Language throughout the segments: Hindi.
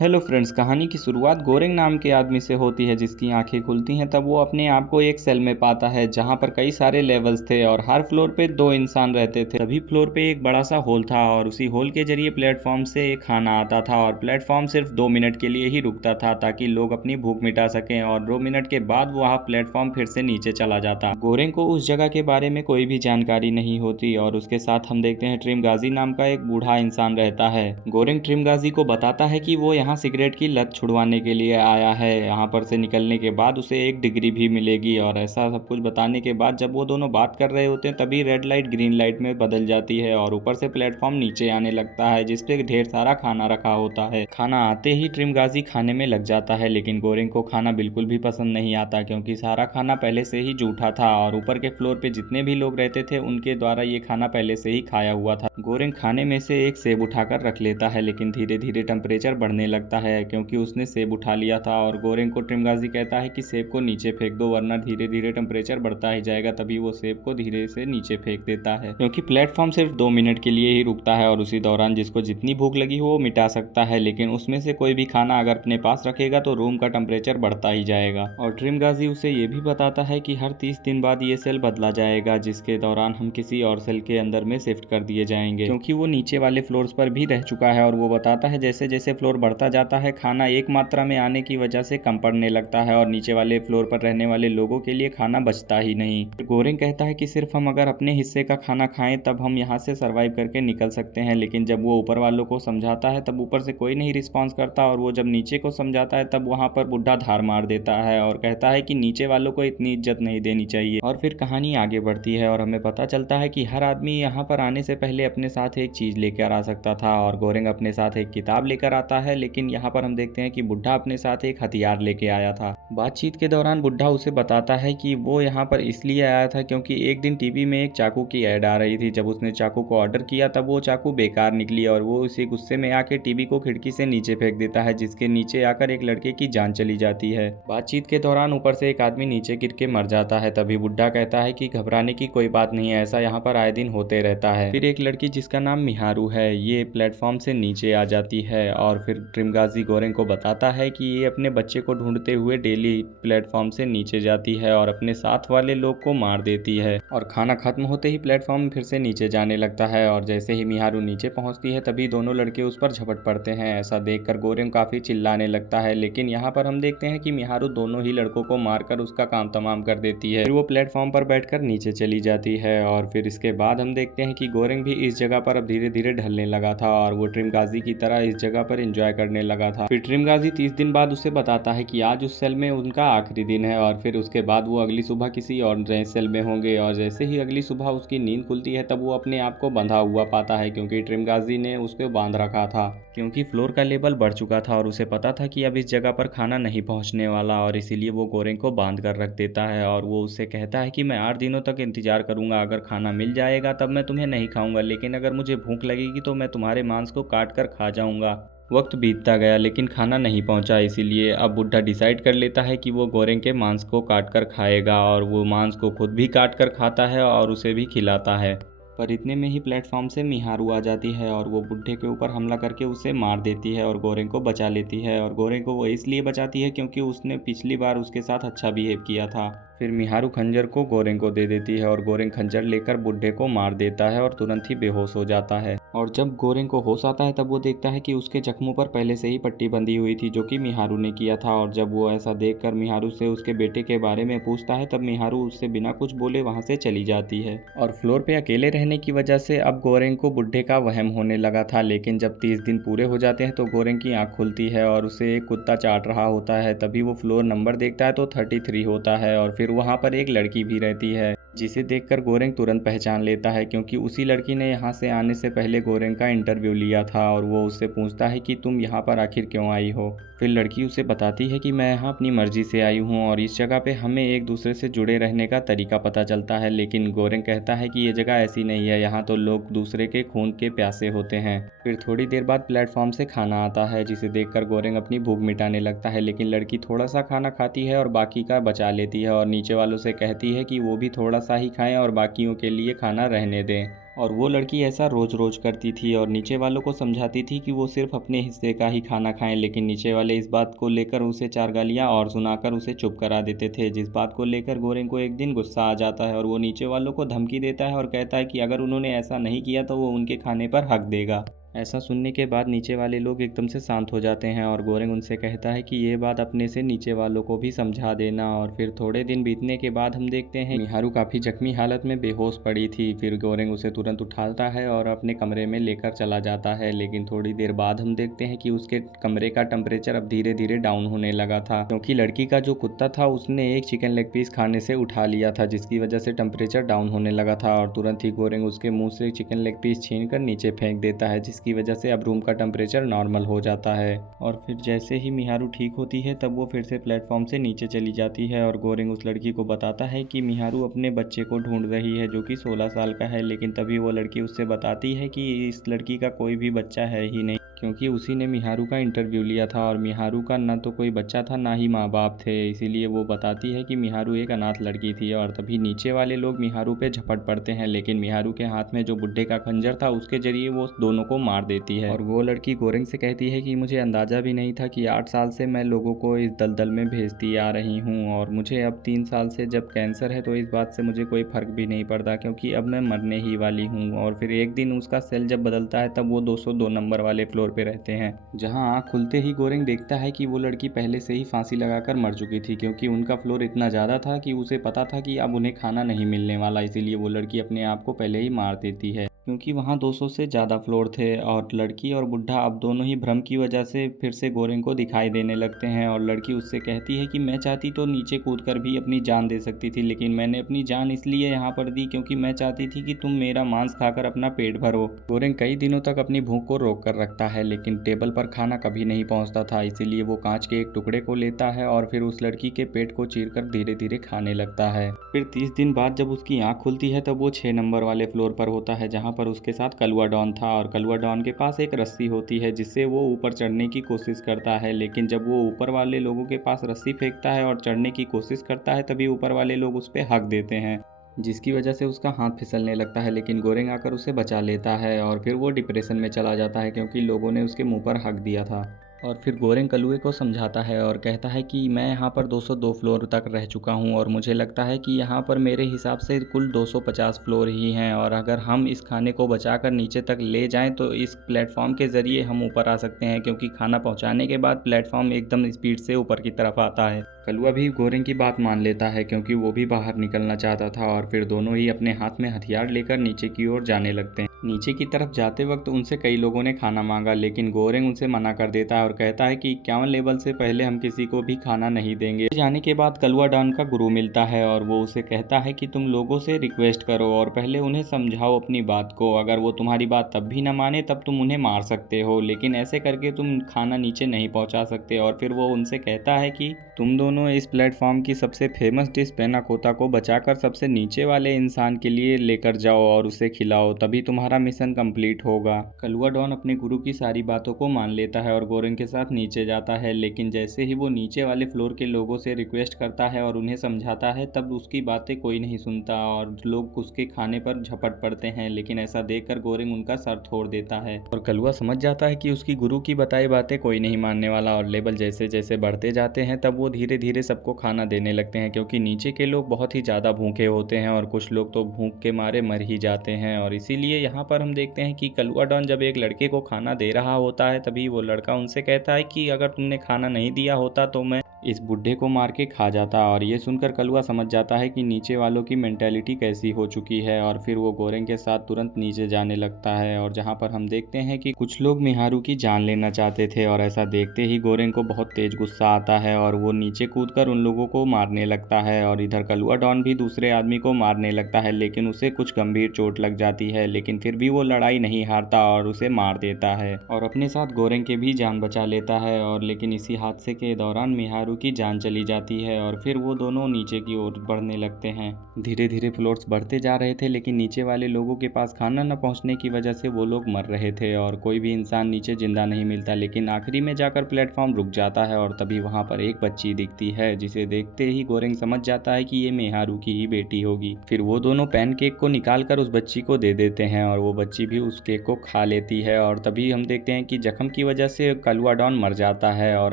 हेलो फ्रेंड्स, कहानी की शुरुआत गोरेंग नाम के आदमी से होती है जिसकी आंखें खुलती हैं तब वो अपने आप को एक सेल में पाता है जहां पर कई सारे लेवल्स थे और हर फ्लोर पे दो इंसान रहते थे। सभी फ्लोर पे एक बड़ा सा होल था और उसी होल के जरिए प्लेटफॉर्म से एक खाना आता था और प्लेटफॉर्म सिर्फ 2 मिनट के लिए ही रुकता था ताकि लोग अपनी भूख मिटा सकें और 2 मिनट के बाद वह प्लेटफॉर्म फिर से नीचे चला जाता। गोरेंग को उस जगह के बारे में कोई भी जानकारी नहीं होती और उसके साथ हम देखते हैं ट्रिमगाजी नाम का एक बूढ़ा इंसान रहता है। गोरेंग ट्रिमगाजी को बताता है कि वो यहाँ सिगरेट की लत छुड़वाने के लिए आया है। यहाँ पर से निकलने के बाद उसे एक डिग्री भी मिलेगी और ऐसा सब कुछ बताने के बाद जब वो दोनों बात कर रहे होते हैं तभी रेड लाइट ग्रीन लाइट में बदल जाती है और ऊपर से प्लेटफॉर्म नीचे आने लगता है जिसपे ढेर सारा खाना रखा होता है। खाना आते ही ट्रिमगाजी खाने में लग जाता है लेकिन गोरेंग को खाना बिल्कुल भी पसंद नहीं आता क्योंकि सारा खाना पहले से ही जूठा था और ऊपर के फ्लोर पे जितने भी लोग रहते थे उनके द्वारा ये खाना पहले से ही खाया हुआ था। गोरेंग खाने में से एक सेब उठाकर रख लेता है लेकिन धीरे धीरे टेम्परेचर बढ़ने लगता है क्योंकि उसने सेब उठा लिया था और गोरेंग को ट्रिमगाजी कहता है कि सेब को नीचे फेंक दो वरना धीरे धीरे टेम्परेचर बढ़ता ही जाएगा। तभी वो सेब को धीरे से नीचे फेंक देता है क्योंकि प्लेटफॉर्म सिर्फ 2 मिनट के लिए ही रुकता है और उसी दौरान जिसको जितनी भूख लगी हो वो मिटा सकता है लेकिन उसमें से कोई भी खाना अगर अपने पास रखेगा तो रूम का टेम्परेचर बढ़ता ही जाएगा। और ट्रिमगाजी उसे ये भी बताता है कि हर 30 दिन बाद ये सेल बदला जाएगा जिसके दौरान हम किसी और सेल के अंदर में शिफ्ट कर दिए जाएंगे क्योंकि वो नीचे वाले फ्लोर्स पर भी रह चुका है। और वो बताता है जैसे जैसे फ्लोर बढ़ता जाता है खाना एक मात्रा में आने की वजह से कम पड़ने लगता है और नीचे वाले फ्लोर पर रहने वाले लोगों के लिए खाना बचता ही नहीं। गोरेंग कहता है कि सिर्फ हम अगर अपने हिस्से का खाना खाएं तब हम यहाँ से सरवाइव करके निकल सकते हैं लेकिन जब वो ऊपर वालों को समझाता है तब ऊपर से कोई नहीं रिस्पॉन्स करता और वो जब नीचे को समझाता है तब वहाँ पर बुढ़ा धार मार देता है और कहता है कि नीचे वालों को इतनी इज्जत नहीं देनी चाहिए। और फिर कहानी आगे बढ़ती है और हमें पता चलता है कि हर आदमी यहाँ पर आने से पहले अपने साथ एक चीज लेकर आ सकता था और गोरेंग अपने साथ एक किताब लेकर आता है लेकिन यहाँ पर हम देखते हैं कि बुढ़ा अपने साथ एक हथियार लेके आया था। बातचीत के दौरान बुढ़ा उसे बताता है कि वो यहाँ पर इसलिए आया था क्योंकि एक दिन टीवी में एक चाकू की ऐड आ रही थी। जब उसने चाकू को ऑर्डर किया तब वो चाकू बेकार निकली और वो उसी गुस्से में आके टीवी को खिड़की से नीचे फेंक देता है जिसके नीचे आकर एक लड़के की जान चली जाती है। बातचीत के दौरान ऊपर से एक आदमी नीचे गिर के मर जाता है। तभी बुढ़ा कहता है कि घबराने की कोई बात नहीं है, ऐसा यहाँ पर आए दिन होते रहता है। फिर एक लड़की जिसका नाम मिहारू है ये प्लेटफॉर्म से नीचे आ जाती है और फिर ट्रिमगाजी गोरेंग को बताता है कि ये अपने बच्चे को ढूंढते हुए डेली प्लेटफॉर्म से नीचे जाती है और अपने साथ वाले लोग को मार देती है। और खाना खत्म होते ही प्लेटफॉर्म फिर से नीचे जाने लगता है और जैसे ही मिहारू नीचे पहुंचती है तभी दोनों लड़के उस पर झपट पड़ते हैं। ऐसा देखकर गोरेंग काफी चिल्लाने लगता है लेकिन यहाँ पर हम देखते हैं कि मिहारू दोनों ही लड़कों को मारकर उसका काम तमाम कर देती है। फिर वो प्लेटफॉर्म पर बैठकर नीचे चली जाती है और फिर इसके बाद हम देखते हैं कि गोरेंग भी इस जगह पर अब धीरे धीरे ढलने लगा था और वो ट्रिमगाजी की तरह इस जगह पर एंजॉय करने लगा था। फिर ट्रिमगाजी 30 दिन बाद उसे बताता है कि आज उस सेल में उनका आखिरी दिन है और फिर उसके बाद वो अगली सुबह किसी और नए सेल में होंगे। और जैसे ही अगली सुबह उसकी नींद खुलती है तब वो अपने आप को बंधा हुआ पाता है क्योंकि ट्रिमगाजी ने उसको बांध रखा था क्योंकि फ्लोर का लेवल बढ़ चुका था और उसे पता था कि अब इस जगह पर खाना नहीं पहुंचने वाला और इसीलिए वो गोरेंग को बांध कर रख देता है। और वो उससे कहता है कि मैं 8 दिनों तक इंतजार करूंगा, अगर खाना मिल जाएगा तब मैं तुम्हें नहीं खाऊंगा लेकिन अगर मुझे भूख लगेगी तो मैं तुम्हारे मांस को काट कर खा जाऊंगा। वक्त बीतता गया लेकिन खाना नहीं पहुंचा, इसीलिए अब बुढ़ा डिसाइड कर लेता है कि वो गोरेंग के मांस को काट कर खाएगा और वो मांस को खुद भी काट कर खाता है और उसे भी खिलाता है। पर इतने में ही प्लेटफॉर्म से मिहारू आ जाती है और वो बुढ़े के ऊपर हमला करके उसे मार देती है और गोरेंग को बचा लेती है। और गोरेंग को वो इसलिए बचाती है क्योंकि उसने पिछली बार उसके साथ अच्छा बिहेव किया था। फिर मिहारू खंजर को गोरेंग को दे देती है और गोरेंग खंजर लेकर बुढ़े को मार देता है और तुरंत ही बेहोश हो जाता है। और जब गोरेंग को होश आता है तब वो देखता है कि उसके जख्मों पर पहले से ही पट्टी बंधी हुई थी जो कि मिहारू ने किया था। और जब वो ऐसा देखकर मिहारू से उसके बेटे के बारे में पूछता है तब मिहारू उससे बिना कुछ बोले वहां से चली जाती है। और फ्लोर पे अकेले रहने की वजह से अब गोरेंग को बुढ़े का वहम होने लगा था लेकिन जब 30 दिन पूरे हो जाते हैं तो गोरेंग की आंख खुलती है और उसे एक कुत्ता चाट रहा होता है। तभी वो फ्लोर नंबर देखता है तो 33 होता है और फिर वहां पर एक लड़की भी रहती है जिसे देखकर गोरेंग तुरंत पहचान लेता है क्योंकि उसी लड़की ने यहाँ से आने से पहले गोरेंग का इंटरव्यू लिया था। और वो उससे पूछता है कि तुम यहाँ पर आखिर क्यों आई हो। फिर लड़की उसे बताती है कि मैं यहाँ अपनी मर्जी से आई हूँ और इस जगह पे हमें एक दूसरे से जुड़े रहने का तरीका पता चलता है। लेकिन गोरेंग कहता है कि ये जगह ऐसी नहीं है, यहाँ तो लोग दूसरे के खून के प्यासे होते हैं। फिर थोड़ी देर बाद प्लेटफॉर्म से खाना आता है जिसे देखकर गोरेंग अपनी भूख मिटाने लगता है लेकिन लड़की थोड़ा सा खाना खाती है और बाकी का बचा लेती है और नीचे वालों से कहती है कि वो भी थोड़ा सा ही खाएं और बाकियों के लिए खाना रहने दें। और वो लड़की ऐसा रोज़ रोज़ करती थी और नीचे वालों को समझाती थी कि वो सिर्फ अपने हिस्से का ही खाना खाएं, लेकिन नीचे वाले इस बात को लेकर उसे 4 गालियाँ और सुनाकर उसे चुप करा देते थे, जिस बात को लेकर गोरेंग को एक दिन गुस्सा आ जाता है और वो नीचे वालों को धमकी देता है और कहता है कि अगर उन्होंने ऐसा नहीं किया तो वो उनके खाने पर हक देगा। ऐसा सुनने के बाद नीचे वाले लोग एकदम से शांत हो जाते हैं और गोरेंग उनसे कहता है कि ये बात अपने से नीचे वालों को भी समझा देना। और फिर थोड़े दिन बीतने के बाद हम देखते हैं मिहारू काफ़ी जख्मी हालत में बेहोश पड़ी थी। फिर गोरेंग उसे तुरंत उठाता है और अपने कमरे में लेकर चला जाता है, लेकिन थोड़ी देर बाद हम देखते हैं कि उसके कमरे का टेम्परेचर अब धीरे धीरे डाउन होने लगा था, क्योंकि लड़की का जो कुत्ता था उसने एक चिकन लेग पीस खाने से उठा लिया था, जिसकी वजह से टेम्परेचर डाउन होने लगा था। और तुरंत ही गोरेंग उसके मुंह से चिकन लेग पीस छीन कर नीचे फेंक देता है, जिसकी वजह से अब रूम का टेम्परेचर नॉर्मल हो जाता है। और फिर जैसे ही मिहारू ठीक होती है तब वो फिर से प्लेटफॉर्म से नीचे चली जाती है और गोरेंग उस लड़की को बताता है कि मिहारू अपने बच्चे को ढूंढ रही है जो कि 16 साल का है, लेकिन तभी वो लड़की उससे बताती है कि इस लड़की का कोई भी बच्चा है ही नहीं, क्योंकि उसी ने मिहारू का इंटरव्यू लिया था और मिहारू का ना तो कोई बच्चा था ना ही माँ बाप थे। इसीलिए वो बताती है कि मिहारू एक अनाथ लड़की थी। और तभी नीचे वाले लोग मिहारू पे झपट पड़ते हैं, लेकिन मिहारू के हाथ में जो बुड्ढे का खंजर था उसके जरिए वो दोनों को मार देती है। और वो लड़की गोरेंग से कहती है कि मुझे अंदाज़ा भी नहीं था कि 8 साल से मैं लोगों को इस दलदल में भेजती आ रही हूँ और मुझे अब 3 साल से जब कैंसर है तो इस बात से मुझे कोई फ़र्क भी नहीं पड़ता, क्योंकि अब मैं मरने ही वाली हूँ। और फिर एक दिन उसका सेल जब बदलता है तब वो 202 नंबर वाले फ्लोर पे रहते हैं, जहां आँख खुलते ही गोरेंग देखता है कि वो लड़की पहले से ही फांसी लगाकर मर चुकी थी, क्योंकि उनका फ्लोर इतना ज़्यादा था कि उसे पता था कि अब उन्हें खाना नहीं मिलने वाला। इसीलिए वो लड़की अपने आप को पहले ही मार देती है, क्योंकि वहाँ 200 से ज़्यादा फ्लोर थे। और लड़की और बुढ़ा अब दोनों ही भ्रम की वजह से फिर से गोरेंग को दिखाई देने लगते हैं। और लड़की उससे कहती है कि मैं चाहती तो नीचे कूदकर भी अपनी जान दे सकती थी, लेकिन मैंने अपनी जान इसलिए यहाँ पर दी क्योंकि मैं चाहती थी कि तुम मेरा मांस खाकर अपना पेट भरो। गोरेंग कई दिनों तक अपनी भूख को रोक कर रखता है, लेकिन टेबल पर खाना कभी नहीं पहुँचता था। इसीलिए वो कांच के एक टुकड़े को लेता है और फिर उस लड़की के पेट को चीरकर धीरे धीरे खाने लगता है। फिर 30 दिन बाद जब उसकी आँख खुलती है तब वो 6 नंबर वाले फ्लोर पर होता है, जहाँ पर उसके साथ कलवा डॉन था। और कलवा डॉन के पास एक रस्सी होती है जिससे वो ऊपर चढ़ने की कोशिश करता है, लेकिन जब वो ऊपर वाले लोगों के पास रस्सी फेंकता है और चढ़ने की कोशिश करता है तभी ऊपर वाले लोग उस पर हक देते हैं, जिसकी वजह से उसका हाथ फिसलने लगता है, लेकिन गोरेंग आकर उसे बचा लेता है। और फिर वो डिप्रेशन में चला जाता है क्योंकि लोगों ने उसके मुंह पर हक दिया था। और फिर गोरेंग कलुए को समझाता है और कहता है कि मैं यहाँ पर 202 फ्लोर तक रह चुका हूँ और मुझे लगता है कि यहाँ पर मेरे हिसाब से कुल 250 फ्लोर ही हैं, और अगर हम इस खाने को बचाकर नीचे तक ले जाएं तो इस प्लेटफॉर्म के ज़रिए हम ऊपर आ सकते हैं, क्योंकि खाना पहुँचाने के बाद प्लेटफॉर्म एकदम स्पीड से ऊपर की तरफ आता है। कलुआ भी गोरेंग की बात मान लेता है क्योंकि वो भी बाहर निकलना चाहता था। और फिर दोनों ही अपने हाथ में हथियार लेकर नीचे की ओर जाने लगते हैं। नीचे की तरफ जाते वक्त उनसे कई लोगों ने खाना मांगा, लेकिन गोरेंग उनसे मना कर देता है और कहता है कि 51 लेवल से पहले हम किसी को भी खाना नहीं देंगे। जाने के बाद कलुआ डॉन का गुरु मिलता है और वो उसे कहता है कि तुम लोगों से रिक्वेस्ट करो और पहले उन्हें समझाओ अपनी बात को। अगर वो तुम्हारी बात तब भी न माने तब तुम उन्हें मार सकते हो, लेकिन ऐसे करके तुम खाना नीचे नहीं पहुंचा सकते। और फिर वो उनसे कहता है कि तुम दोनों इस प्लेटफॉर्म की सबसे फेमस डिश पैनाकोता को बचाकर सबसे नीचे वाले इंसान के लिए लेकर जाओ और उसे खिलाओ, तभी तुम्हारा मिशन कंप्लीट होगा। कलुआ डॉन अपने गुरु की सारी बातों को मान लेता है और गोरेंग के साथ नीचे जाता है, लेकिन जैसे ही वो नीचे वाले फ्लोर के लोगों से रिक्वेस्ट करता है और उन्हें समझाता है तब उसकी बातें कोई नहीं सुनता और लोग उसके खाने पर झपट पड़ते हैं। लेकिन ऐसा देखकर गोरेंग उनका सर तोड़ देता है और कलुआ समझ जाता है कि उसकी गुरु की बताई बातें कोई नहीं मानने वाला। और लेवल जैसे जैसे बढ़ते जाते हैं तब वो धीरे धीरे सबको खाना देने लगते हैं, क्योंकि नीचे के लोग बहुत ही ज़्यादा भूखे होते हैं और कुछ लोग तो भूख के मारे मर ही जाते हैं। और इसीलिए यहाँ पर हम देखते हैं कि कलुआ डॉन जब एक लड़के को खाना दे रहा होता है तभी वो लड़का उनसे कहता है कि अगर तुमने खाना नहीं दिया होता तो मैं इस बुढ़े को मार के खा जाता। और ये सुनकर कलुआ समझ जाता है कि नीचे वालों की मेंटेलिटी कैसी हो चुकी है और फिर वो गोरेंग के साथ तुरंत नीचे जाने लगता है। और जहाँ पर हम देखते हैं कि कुछ लोग मिहारू की जान लेना चाहते थे और ऐसा देखते ही गोरेंग को बहुत तेज गुस्सा आता है और वो नीचे कूदकर उन लोगों को मारने लगता है। और इधर कलुआ डॉन भी दूसरे आदमी को मारने लगता है, लेकिन उसे कुछ गंभीर चोट लग जाती है, लेकिन फिर भी वो लड़ाई नहीं हारता और उसे मार देता है और अपने साथ गोरेंग के भी जान बचा लेता है। और लेकिन इसी हादसे के दौरान मिहारू मेहारू की जान चली जाती है और फिर वो दोनों नीचे की ओर बढ़ने लगते हैं। धीरे धीरे फ्लोर्स बढ़ते जा रहे थे, लेकिन नीचे वाले लोगों के पास खाना न पहुंचने की वजह से वो लोग मर रहे थे और कोई भी इंसान नीचे जिंदा नहीं मिलता। लेकिन आखिरी में जाकर प्लेटफॉर्म रुक जाता है और तभी वहां पर एक बच्ची दिखती है, जिसे देखते ही गोरेंग समझ जाता है कि ये मेहारू की ही बेटी होगी। फिर वो दोनों पैनकेक को निकाल कर उस बच्ची को दे देते हैं और वो बच्ची भी उस केक को खा लेती है। और तभी हम देखते हैं कि जख्म की वजह से कलुआडॉन मर जाता है और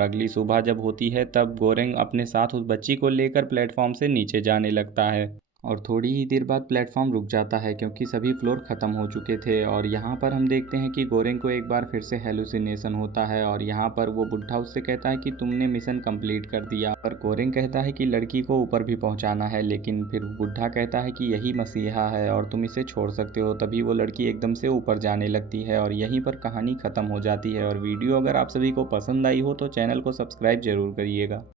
अगली सुबह जब होती है तब गोरेंग अपने साथ उस बच्ची को लेकर प्लेटफॉर्म से नीचे जाने लगता है और थोड़ी ही देर बाद प्लेटफॉर्म रुक जाता है क्योंकि सभी फ्लोर ख़त्म हो चुके थे। और यहाँ पर हम देखते हैं कि गोरेंग को एक बार फिर से हेलुसिनेशन होता है और यहाँ पर वो बुढ़ा उससे कहता है कि तुमने मिशन कंप्लीट कर दिया। पर गोरेंग कहता है कि लड़की को ऊपर भी पहुँचाना है, लेकिन फिर बुढ़ा कहता है कि यही मसीहा है और तुम इसे छोड़ सकते हो। तभी वो लड़की एकदम से ऊपर जाने लगती है और यहीं पर कहानी ख़त्म हो जाती है। और वीडियो अगर आप सभी को पसंद आई हो तो चैनल को सब्सक्राइब ज़रूर करिएगा।